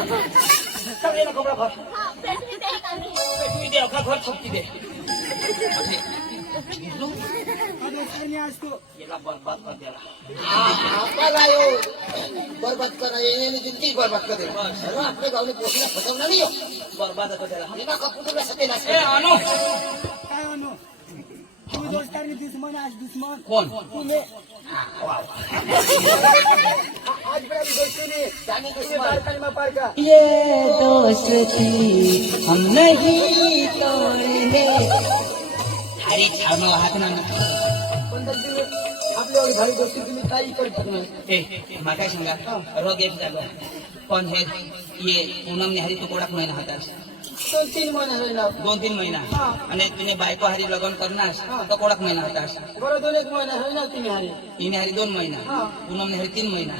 सगळ्यांना कपडा भर हा पेटवी दे का मी पेटवी दे अखा घर थपकी दे याला बरबाद कर द्याला आपला यो बरबाद करा येणे जिंदगी बरबाद कर दे आपले गावने पोचला फसवणार नाही बरबाद कर द्याला हे का कुठे सपेला ए अनु काय म्हणू तू दोस्तांनी दुश्मन आज दुश्मन कोण तुम्ही आज बड़ा दोस्ती ने जाने तुम्ही पारका में पारका ये दोस्ती हम नहीं तोड़ने अरे छावनो हात ना पण तुम्ही आपल्या घरी दोस्ती तुम्ही काही करू शकणार ए मला काय सांगा रोग एक झालं पण हे ये पूनम ने हरी तो कोडाक महिना होता 2-3 महिने होईल 2-3 महिना आणि तुने बायको हरी लग्न करणार तो कोडाक महिना होता बरं 2-1 महिने होईल तुम्ही हरी इने हरी 2 महिना पूनम ने हरी 3 महिना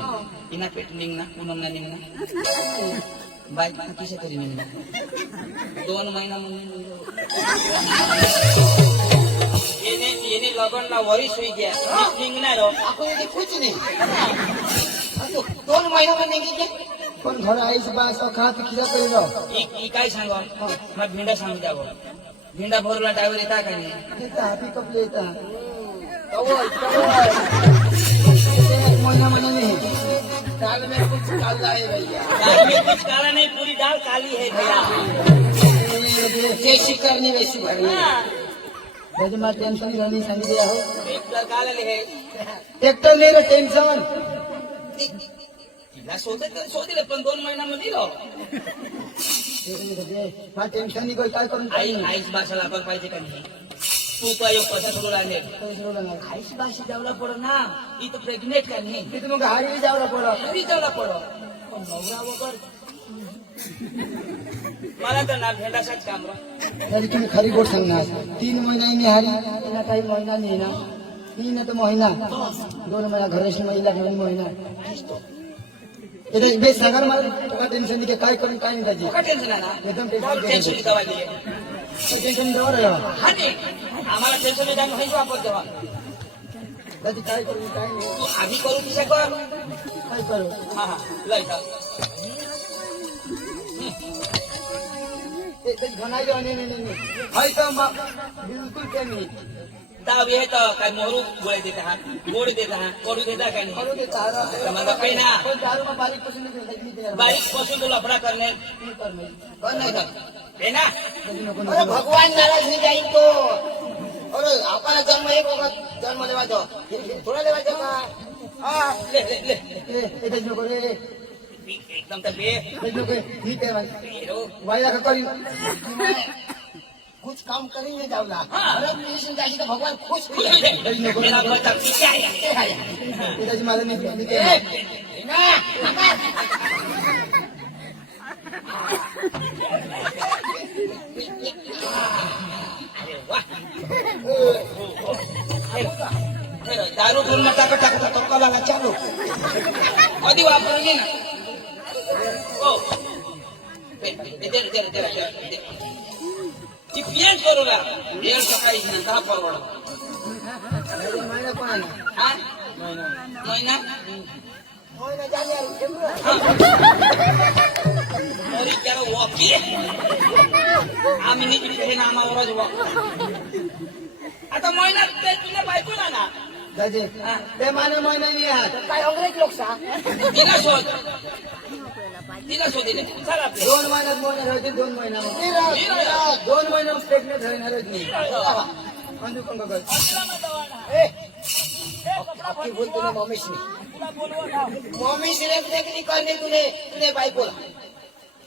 इना पेट निघना पूनम ना निघना बायको किसे तरी निघना 2 महिना म्हणून येणे लग्नला वरीस होई गया निघणार आपण इथे कुछ नाही असो 2 महिन्यामध्ये निघितले पण घर आईच बास खा पिकिरा करील ई काय सांगो मग भिंडा सांगू द्यावं भिंडा भरला ड्रायव्हर येता का नाही येता हाती कपले येता एक महिना नहीं दाल में कुछ काला है भैया दाल में कुछ काला नहीं पूरी दाल काली है भैया जैसी करनी वैसी भरनी बजमा टेंशन रहनी समझ हो एक काला है ट्रॅक्टर ले रे टेंशन तिला शोधले पण 2 महिन्यामध्ये दिलो हा टेंशन नाही काय करून आईच भाषा आपण पाहिजे का नाही तू तो एक पैसा सोडून आले काय आईच भाषा जावला पडो ना इथं प्रेग्नेंट का नाही तिथे मग हारी जावला पडा घरी जावला पडो पण नवरा वगैरे मला तर ना भेंडासाच काम तरी तुम्ही खरी गोष्ट सांगणार 3 महिना मी हारी तिला काही महिना नाही ना 3 तर महिना 2 महिना घराशी महिला 2 महिना इथे बेस सांगा मला तुला टेन्शन नाही काय करून काय नाही त्याची का टेन्शन आहे ना एकदम टेन्शन टेन्शन दवा दिली टेन्शन जवळ आहे हा नाही आम्हाला टेन्शन जाणं नाही वापर देवा त्याची काय करून काय नाही तू आधी करू तिच्या कर काय करू हा हा लय ते घनाई नाही हाय तर बिलकुल ते नाही दाव हे तर काय मोरू गोळे देता हा गोड देता हा कडू देता काय नाही करू दे तारा मला काही ना पण दारू में बारीक पासून नाही बारीक पासून तो लफडा करणे बंद नहीं कर हे ना अरे भगवान नाराज नहीं जाए तो अरे अपना जन्म एक वक्त जन्म लेवा दो थोड़ा लेवा दो का हा ले ले ले ये नको रे एकदम तर बे नको ठीक आहे हेरो वायदा का करी कुछ काम करेंगे जाऊला अरे कृष्ण जासी का भगवान खुश हो मेरा बच्चा पीछे आया त्याची माझं नाही अरे वाह दारू घेऊन मग टाकता तो कलाला चालू कधी वापरली ना हो ती पियन करू ना पियन सकाळी का परवडा महिना पण हा महिना महिना जाने अरे त्याला वॉकी आम्ही निघली नामावरच वॉक आता महिना ते तुला बायको ना दाजे ते माने महिना नाही आहे काय अंग्रेज लोक सा तिला शोधिले चला आपले 2 महिन्यात महिना राहते 2 महिना 2 महिना प्रेग्नेंट राहणारच नाही अंजू कोण बघ आपकी बोल तूने मम्मी से मम्मी से नहीं करने तूने बाइक बोला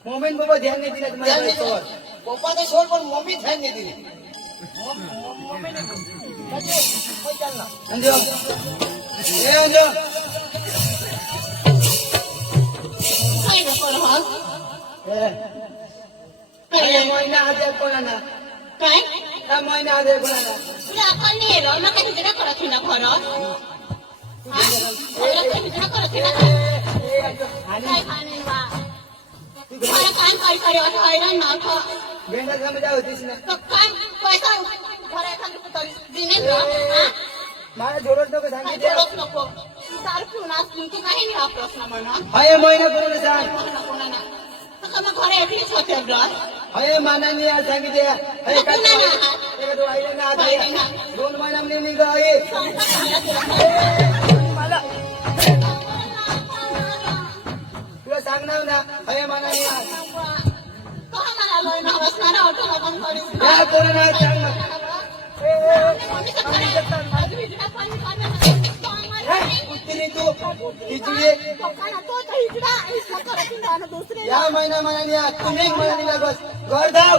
मोमेंट बाबा ध्यान नाही दिलं तुम्हाला ध्यान नहीं बायकोवर. दिया पापा तो छोड़ पर मम्मी ध्यान नहीं दी अंजू ए अंजू काय नको मग ए महिना आधी कोणाला काय का महिना आधी कोणाला तुला आपण नाही येलो मग काही तुला करत ना खरं काय खाणे वा मला काय काय करे हैराण ना भेंडा समजा होतीस ना तो काय पैसा भराय खाली तर दिने ना मला जोडत नको काय सांगितलं जोडत नको दारू पिऊन असली की काही नाही हा प्रश्न म्हणा हा महिना कोणाला सांग कोणाला घरे एकलीच होते ग अरे मानाने आज सांगितले अरे काय तो आईले ना आता 2 महिन्यामध्ये निघा आहे मला तुला सांगणार ना अरे मानाने आज मला लय नाराज ना ऑटो लागून पडीस या कोणा सांग कुठली तू तिची या महिना म्हणाली तुम्ही म्हणाली लागस घर धाव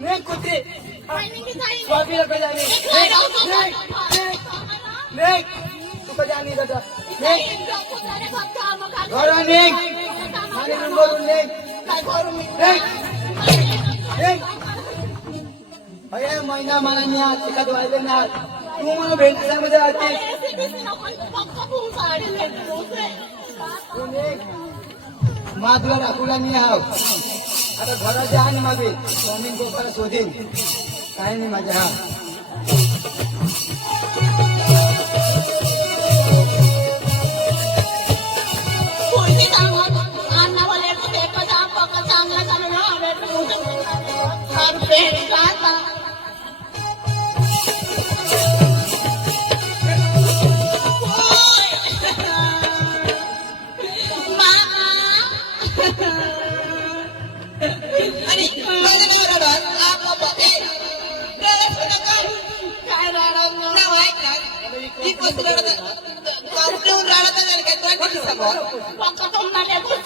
नाही कुठे स्वामीला कधी आली नाही तू कधी आली दादा घर निघ आणि नंबरून निघ अरे महिना म्हणाली आज एखाद वाजले ना तू मला भेटण्यामध्ये राहते माधुरा राखूला मी हाव आता घरात जा आणि मागे स्वामी गोपाला शोधीन काय नाही माझ्या हा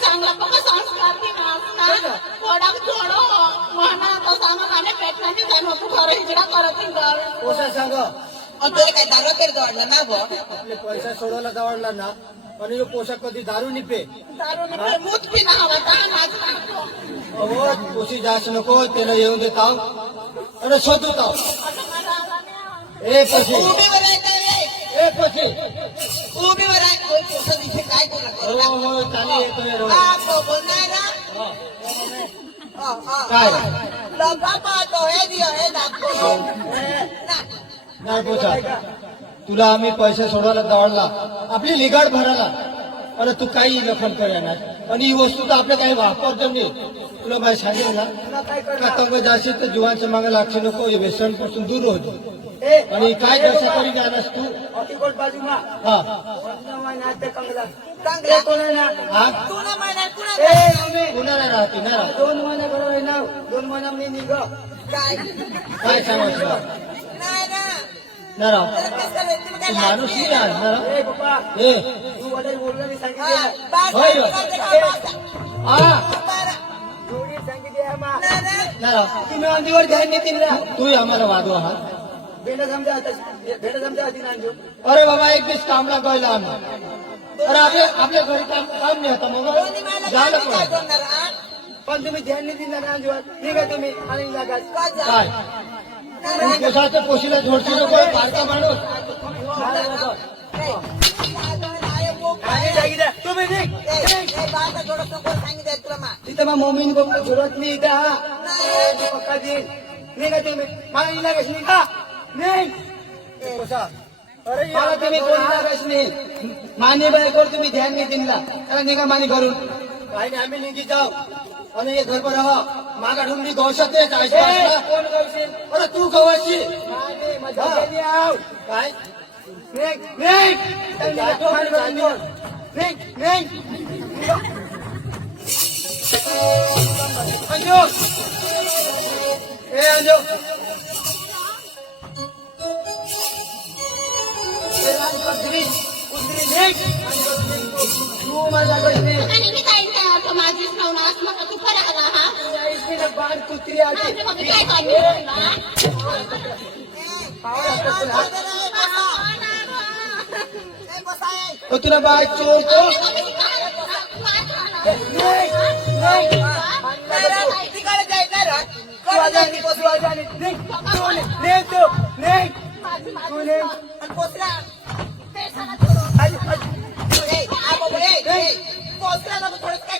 चांगला बघा संस्कार पोसा सांग काय दारू तर दौडला ना भाऊ आपले पैसा सोडवायला दवडला ना आणि पोशाख कधी दारू निपे मूत पिना हवा अहो पोशी जास्त नको त्याला येऊन देत आहो आणि शोधत आहो ए पशी ए पशी उभी वर आहे कोण पोषण इथे काय बोलत हो हो चाली येतोय रो बोलणार ना काय लगा पाहतो हे दियो हे दाखव नाही पोचा तुला आम्ही पैसे सोडवायला दवडला आपली लिगाड भरायला आणि तू काही नफल करणार आणि ही वस्तू तर आपल्या काही वापरतो नाही तुला माहिती सांगेल ना पतंग जाशील तर जीवांच्या मागे लागशी नको व्यसन पासून दूर होतो आणि काय कशा तरी जाणारस तू हा हा कुणाला राहते ना 2 महिने बरोबर ना 2 महिन्यामध्ये निघ काय काय सांगायचं नाही ना ना राव तू माणूस नाही आहे ना राव ए तू वडील बोलला मी सांगितलं होय रे. हा थोडी सांगितली मा ना राव तुम्ही अंधीवर ध्यान देतील ना तू आम्हाला वादो आहात भेट समजा आधी नाही अरे बाबा एक दिवस कामला गयला आम्ही अरे आपल्या घरी काम नाही आता मग झालं पण पण तुम्ही ध्यान नाही दिलं ना अंधीवर ठीक आहे तुम्ही आणि लागाच काय कशाचं पोशीला झोडशी नको बारका माणूस तुम्ही तिथं मग मोमीन गोपाल सुरत मी इथं हा पक्का देईन नाही का तुम्ही मला इलागाच नाही का नाही मला तुम्ही कोण इलागाच नाही माने बायकोर तुम्ही ध्यान नाही दिला त्याला निघा माने करून काही नाही आम्ही निघी जाऊ आणि हे घर पर राहा मागा ढुंगली गौशात कोण करशील अरे तू गवाशी काय अंजू ए अंजू तू माझ्याकडे माझीच नवनास मग तू फरक आला हा बाण कुत्री आली काय काम तो तुला बाय चोरतो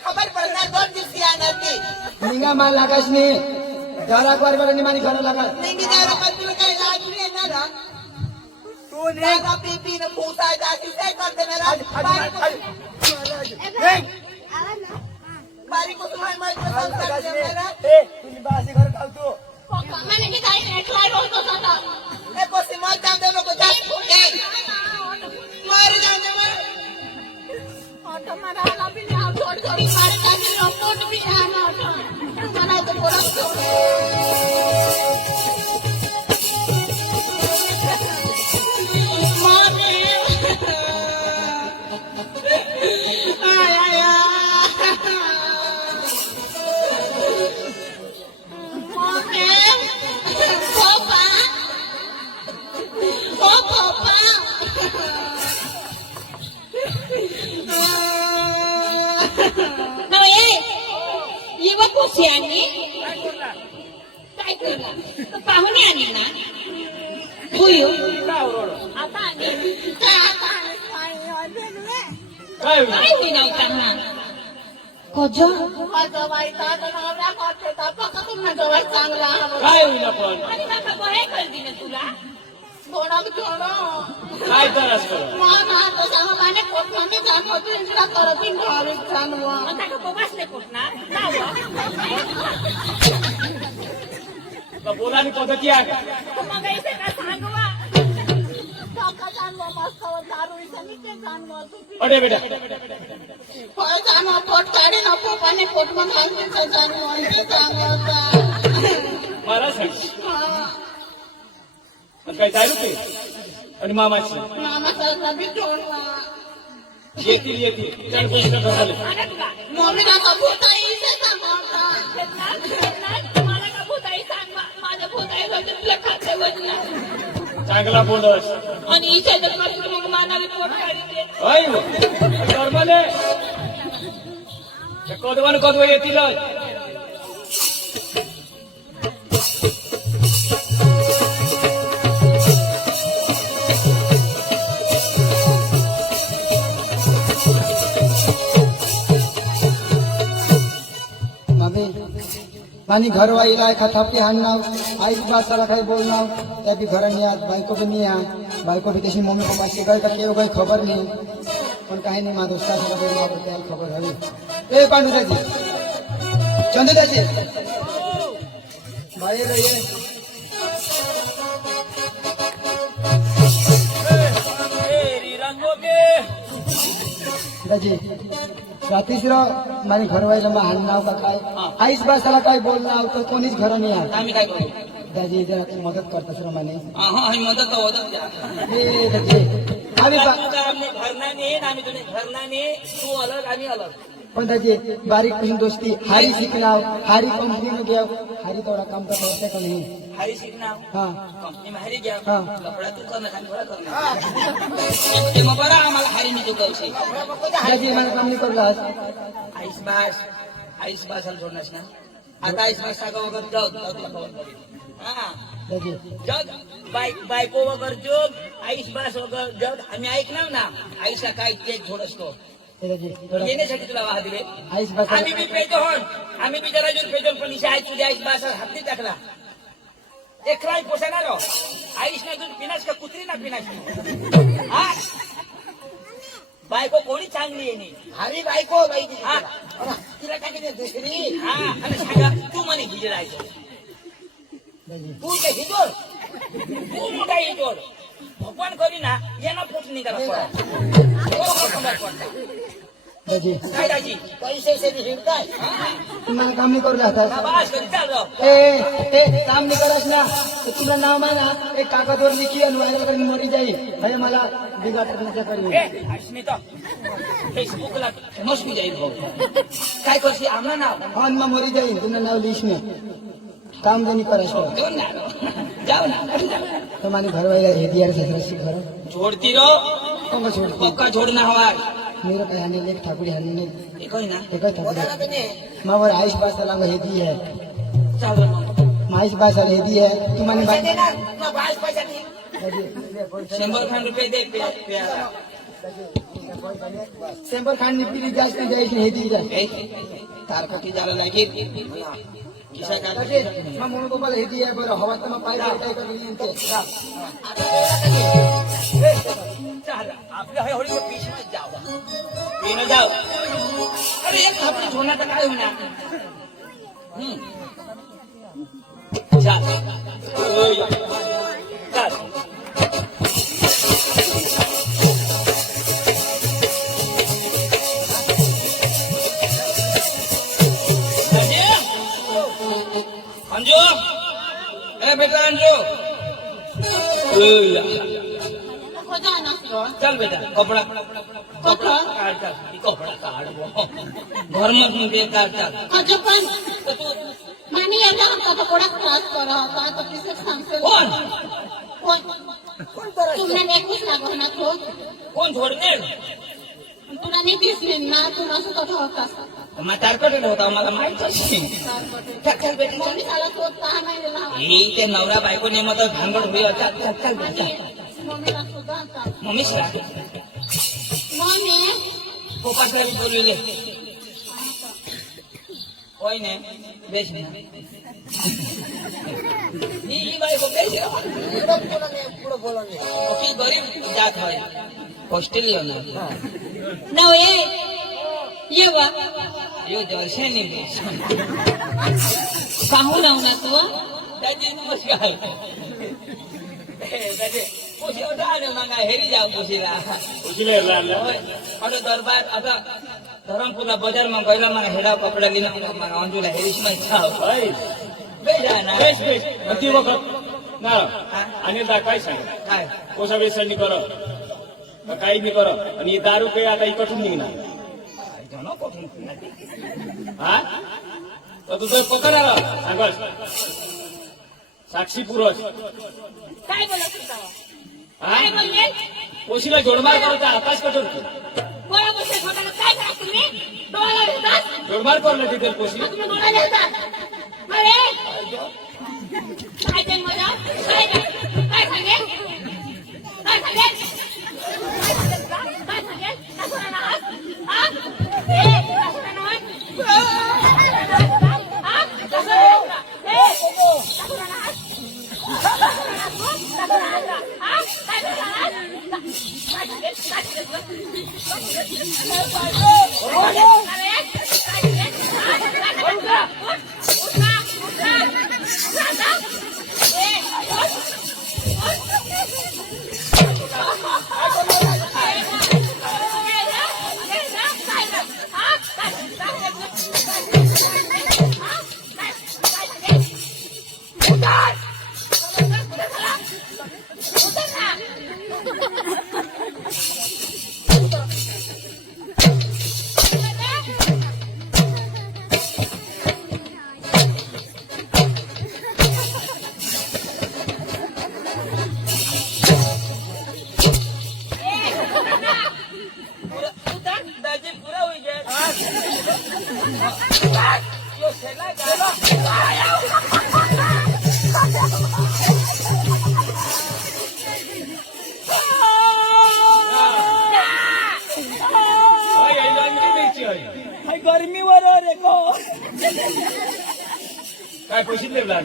खबर पडणार 2 दिवशी येणार ती निघा माल लागाच नाही जरा बार निमानी घरा लागा काय लाज येणार तू जागा पी न फुसाय जाती काय करते मेरा बारीक को तुम्हारी माइक में सब करते मेरा तुम्ही बासी घर खावतो पप्पा मैंने भी काही नाही ट्राय बोलतो आता ए कोसी मत जान दे लोग जा मार जान दे ऑटो मला भी नाही छोड़ छोड़ी मारे जाने रोबोट भी आहे ना ऑटो मला तो बोला काय करणार पाहुणे आले ना होयो आता आले काय होईना त्यांना कजो माझा बाईचा नवरा करते फक्त तुम्हाला जवळ चांगला काय होईना पण आणि नका बहे कर दिले तुला थोडा थोडा काय करास कर माना तो सांग माने कोठ्याने जाण होतो इंद्रा करतीन भाविक जानवा आता का बसले कोठना बोलानी पद्धती आहे का मग इथे का सांगवा काका जानवा मस्त दारू इथे ते जानवा अरे बेटा काय जानवा पोट काढे ना पोपाने पोट मग आणते का जानवा इथे जानवा मला सांग काय दारू ते आणि मामाची मामा सरला भी जोडवा येतील त्याला पैसे नका झाले मम्मी ना कबूताई इथे सांगवा तुम्हाला कबूताई सांगवा माझ्या भूताई होते तुला खाते बदला चांगला बोलस आणि इथे तर मग मानावी पोट काढते अय नॉर्मल कदवा येतील मानी घर वाईला एका थापी हाणनाव आई बासाला काही बोलनाव त्या बी घर नाही आत बायको बी नाही आ बायको बी तशी मम्मी पप्पा शिकाय का केव काही खबर नाही पण काही नाही माझा दोस्ता बोलनाव त्याला खबर हवी ए पांडुराजी चंदुदाजी बाहेर ये दाजी रात्रीसराव माझे घर व्हायला मग हाणनाव का काय आईस बासाला काय बोलनाव तर कोणीच घर नाही आत आम्ही काय करू दाजी जरा तू मदत करतोस रे माने हा आम्ही मदत द्या ए दाजी आम्ही घरना नाही आम्ही तुम्ही घरना नाही तू अलग आम्ही अलग पण दाजी बारीक पासून दोस्ती हारी शिकनाव हारी कंपनी में गया हारी थोड़ा काम कर सकते का नहीं हारी शिकना हाँ कंपनी में हारी गया हाँ कपडा तू करणार आणि थोडा करणार ते मग बरं आम्हाला हारी नाही तू कवशी दाजी मला काम नहीं कर रहा आईस बासाला सोडणार ना आता आईस बास सागा वगैरे जाऊ तुला खबर पडेल हा दाजी जग बायको वगैरे जोग आईस बास वगैरे जग आम्ही ऐकणार ना आईसला काय ते थोडसतो दाजी थोड़ा येण्यासाठी तुला वाह दिले आईस बासा आम्ही बी पेजो होन आम्ही बी जरा जून पेजो पण इशा आई तुझ्या आईस बासा हाती टाकला एकलाही पोसायला रो आईस ना दूध पिनास का कुत्री ना पिनास हा बायको कोणी चांगली आहे नाही हरी बायको बाई हा तिला काय केली दुसरी हा आणि सांगा तू म्हणे हिजडायचं दाजी तू काय हिजोर तू मोठा हिजोड भगवान करी ना यांना पोट निघाला दाजी काय दाजी पैसे से हिंडताय तुम्हाला काम नहीं कर रहा था बस कधी चाल जाऊ ए काम नहीं करस ना तो तुला नाव माना एक कागदवर लिखी आणि व्हायरल करून मरी जाई भाई मला बिगाट करण्याचा करी अस्मिता फेसबुकला फेमस होई जाईल भाऊ काय करशी आम्हाला नाव हाँ मैं मरी जाई तुमने नाव लिस्ट में काम जो नहीं करस घेऊन ना जाऊ ना तो माने घर वाला हे दिया ससुराशी घर छोडती रो कौन छोड़ती पक्का छोडना हवाय मेरा कहीं आने लेक ठाकुर आने नहीं एक होई ना एक ठाकुर मैं वो आयुष बासा लांग हेदी है चाल आयुष बासा हेदी है तुम्हारे बात देणार तुला बास पैसा नाही 100 खान रुपये दे प्याला सेंबर खान ने पीली जास्त जायची हेदी जाय तारका की जाला लागे किशा काय तसेच मग म्हणून गोपाल हे आहे बरं हवा तर मग पाय काय करून आपल्या हळूहळू पीछे जाऊ पीनं जाऊ अरे एक थापडी होणार तर काय होणार चाल चाल अंजू ए बेटा अंजू कसा नसतो चल बेटा कपडा कपडा काढ कपडा काढ घर मधून ते काढतात अजून पण मामी यांना आता थोडा त्रास करा आता किती सांगतो कोण तुला नेकलेस लागो ना तो कोण सोडते तुला नाही दिसले ना तुला सुद्धा ठेवता मग तारकट होता मला माहित चल बेटा मम्मी त्याला तो 6 महिने लहान हे ते नवरा बायको नेमत भांगड होईल चल बेटा मम्मीला सुद्धा आता मम्मीच राहते मम्मी पोपा साहेब बोलले होय ने बेस ही बायको बेस पुढे बोला नाही की गरीब जात होय ऑस्ट्रेलियन नवये ये वा यो दर्शनी बेस पाहू लावू ना तू दादी नमस्कार दादी पोशी उठाने मागा हेरी जाऊ पोशीला उशिले लागला अरे दरबार आता धरमपुरा बजारमा गएर मलाई हेडा कपडा लिन मलाई अन्जुलाई हेरिसमा इच्छा हो भाई बेजाना बेस बेस ती वखत ना आणि काय सांग काय कोसा व्यसन नाही कर काही नाही कर आणि दारू काही आता इकडून निघणार जनो कोठून हा तर तुझं पकड आला सांगस साक्षी पुरस काय बोलत होता हा काय बोलले कोशीला जोडमार करायचा आकाश कठोर कोणा बोलते छोटाला काय करा तुम्ही डोळा घेतात जोडमार करलं तिथे कोशी तुम्ही डोळा घेतात अरे काय ते मजा काय काय सांगे काय सांगे काय सांगे कसं ना हा ए कसं ना हा कसं ए कसं ना दादी पुरा होई यो सेला गर्मीवर रे को काय कोशी लेवला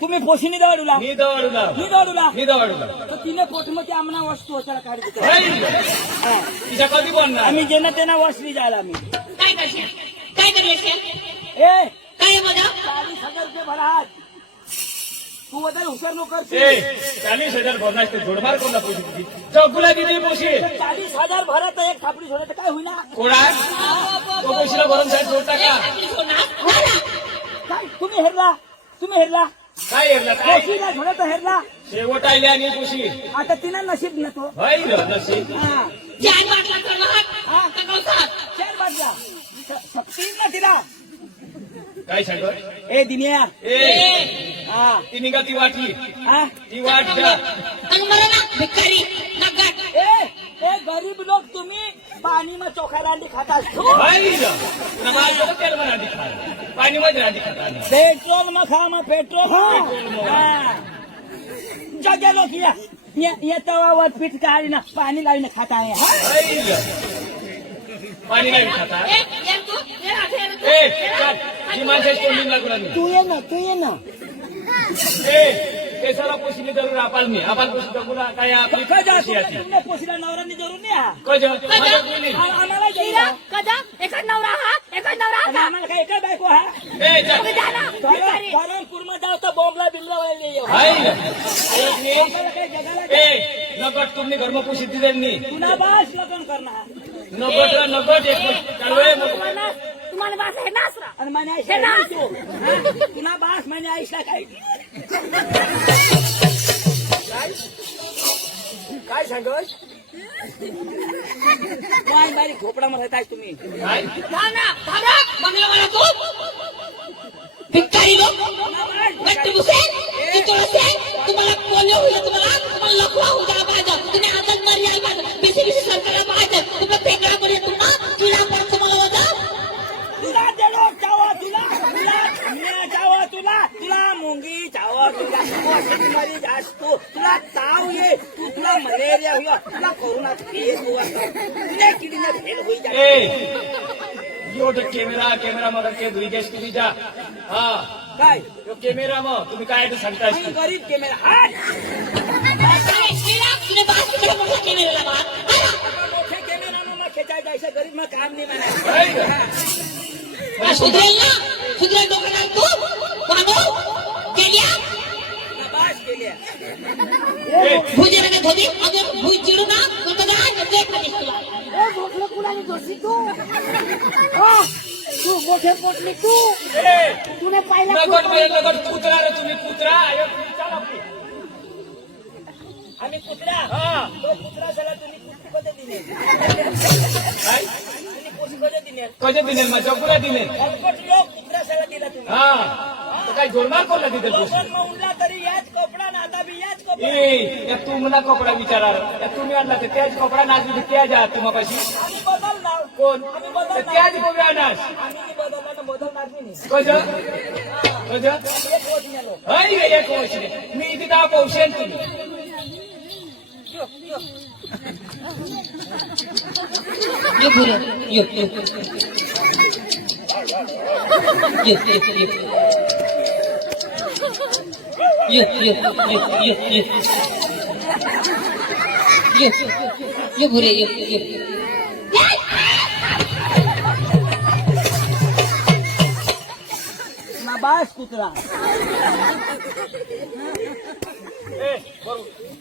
तुम्ही पोशिनी दौडूला मी दवाडूला मी दौडूला मी दवाडूला तर तिने पोटमध्ये आमना वस्तू होत्या काढली तिच्या कधी बनणार आम्ही जेना त्यांना वस्त्री जायला आम्ही काय करशील काय करशील ए काय मजा 40,000 रुपये भरा तू बदल हुशार नो कर 40,000 भरणार ते जोडमार कोणला पोशी चौकुला किती पोशी 40,000 भरा तर एक खापडी सोडा तर काय होईना कोणा तो पोशीला भरून साहेब जोडता का काय तुम्ही हेरला काय हेरला काय पोशीला सोडा तर हेरला शेवट आली आणि पोशी आता तिना नशीब ना तो भाई नशीब हा चार बाटला कर हा का गवसात 4 बाजला सक्ती ना तिला काय सांगत ए दिनिया ए हा ती निघा ती वाटली हा ती वाट जा आणि मला ना भिकारी नगट ए गरीब लोग तुम्ही पाणी में चोखा रांडी खाता भाई नमाज तेल में रांधी खा पानी में रांधी खाता पेट्रोल में खा में पेट्रोल जगे लोग ये तवावर पिटकारी ना पानी लावीने खाता है भाई पानी नहीं खाता ए तू ये ए ही माणसाची तोंडीन लागू लागली तू ये ना केसाला पोषणी जरूर आपण मी आपण पोषी जगूला काय आपली कजा कशी आहे तुमने पोसीला नवरांनी जरूर नाही हा कज आम्हाला हिरा, कदा एका नवरा हा आम्हाला काय एका बायको हा तुम्ही जा ना. भिकारी. पूर्ण जाऊ तर बॉम्बला बिमला वाहिले काही जगाला नगट तुम्ही घरमा पोषी दिले नाही तुला बास लग्न करणार नगट एक चालवे तुम्हाला बास आहे नासरा. आणि म्हणे हे आईशा नाच. तू तुला बास म्हणे आईशा काय काय सांगस काय बारी खोपडा म्हणत आहे तुम्ही काय थांबा. बंगला मला तू भिकारी लोक गट्टी घुसे तुम्हाला पोलिओ होईल तुम्हाला लकवा होऊ द्यायला पाहिजे तुम्ही आदत मारी यायला पाहिजे बिसी सरकारला पाहिजे तुम्हाला फेकला पडेल तुम्हाला किडा पण तुम्हाला वजा तुला ते लोक चावा तुला मुंगी चावा तुला मरी जास्त तुला ताव ये तुला मलेरिया हुआ तुला कोरोना फेल हुआ तुला किडनी फेल हुई जाए योड कॅमेरा मग के दुई गॅस किती जा हा काय यो कॅमेरा मग तुम्ही काय ते सांगताय आणि गरीब कॅमेरा हात तुला बास तिकडे मोठा केलेला बा मोठे कॅमेरा मग खेचाय जायचं गरीब मग काम नाही म्हणा सुधरेल डोक्याला तू मानो केल्या बास केल्या भुजेने धोती अगं भुज चिडू ना कोणता ना ते खाली तुला तू मोठे पोटली तुने पाहिला नगट कुत्रा रे तुम्ही कुत्रा आम्ही कुत्रा हा तो कुत्रा झाला तुम्ही कुत्री कधी दिले काय तुम्ही पोशी कधी दिले कसे दिले मग चकुऱ्या दिले अटपट लोक कुत्रा झाला दिला तुम्ही हा तर काय जोरमार कोणला तिथे तू लोकन मग उडला तरी याच कपडा ना आता बी याच कपडा या तू मला कपडा विचारार या तुम्ही आणला तर त्याच कपडा नाचली त्या जा तुम्हापाशी आम्ही बदलणार कोण आम्ही तर बदलणार त्याच गोव्या आणस आम्ही जी बदलला तर बदलणार बी नाही कस एक वोट नेलो हय एक वर्षी मी तिथं पौशेन तुम्ही ये बुरे ये बुरे ये ना बास कुत्रा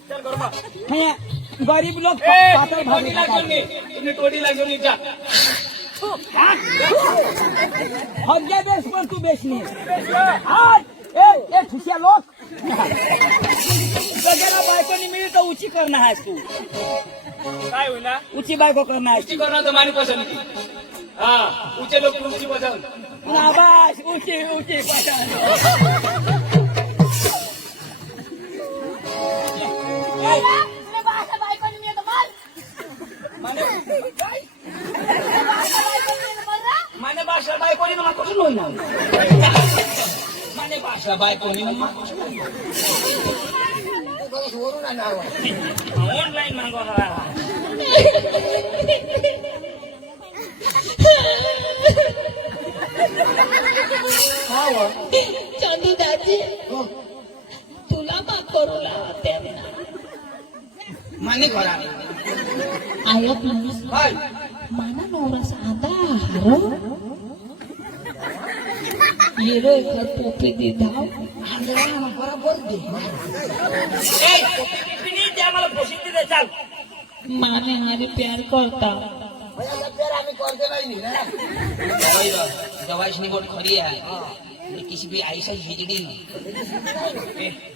चल गरमा हे गरीब लोक पातळ भाजी टोडी लागून तुम्ही टोडी लागून जा हग्या बेस पण तू बेसनी ए ठुसिया लोक सगळ्याला बायकोनी मिळेल तर उची करणं आहेस तू काय होईल ना उची बायको करणं आहेस उची करणार तर मानी पसंत हा उचे लोक उची बजावून ना बास उची पसंत तुला बास बायकोनी मी माल माने भाषा बायकोनी मला कसं म्हणणार माने भाषा बायकोनी वरून आणणार ऑनलाईन मागवणार चांदू दाजी तुला का करू लावते माने घरा आयत नाही काय माना नवरा साधा हारो येरो एखाद पोपी दे धाव बरोबर दे ते आम्हाला प्रसिद्धी दे चाल माने हारी प्यार करता आम्ही करते नाही ना दवाई बोट खरी है ये किसी भी ऐसा हिजड़ी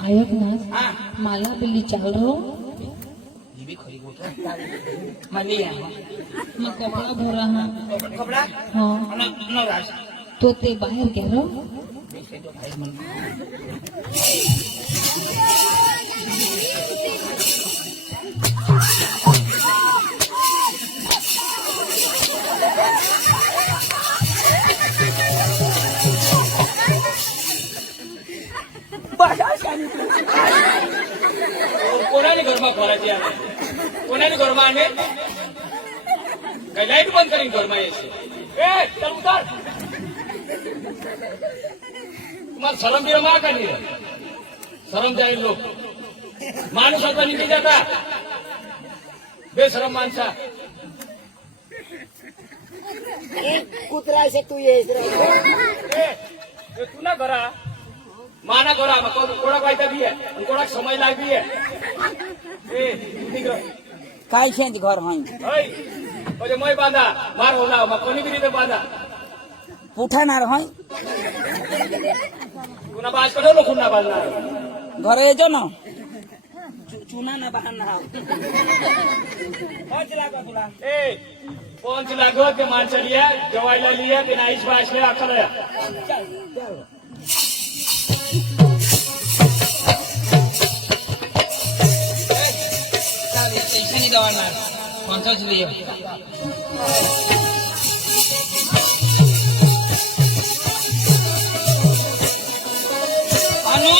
आयत ना हाँ मला बिल्ली चाल रो ये भी खरी बोट मली है मग कपडा भरा हा कपड़ा हाँ न राज तो ते बाहेर गेलो कोणाने घरमा खोराची आहे कोणाने घरमा आणे काय लाईट बंद करीन घरमा यायची ए चल उतार तुम्हाला शरम दिलं मा का नाही शरम जाईल लोक माणूस होता निघी जाता बेशरम माणसा कुत्रा असे तू येस रे तू ना घरा माना घरा कोणाक वायता बी आहे आणि कोणाक समय लागली आहे काय शेंच घर हाय म्हणजे मै बांधा मार होला मग कोणी बी रीते बांधा पुठाणार हाय पुन्हा बाज कडे लोक ना बांधणार घर येतो ना चुना ना बांधणार तुला ए 5 लाख ते माणसं लिया जवायला लिया ते नाईश बाशले अकरा पैशाने दवाणार 50 लिये अनु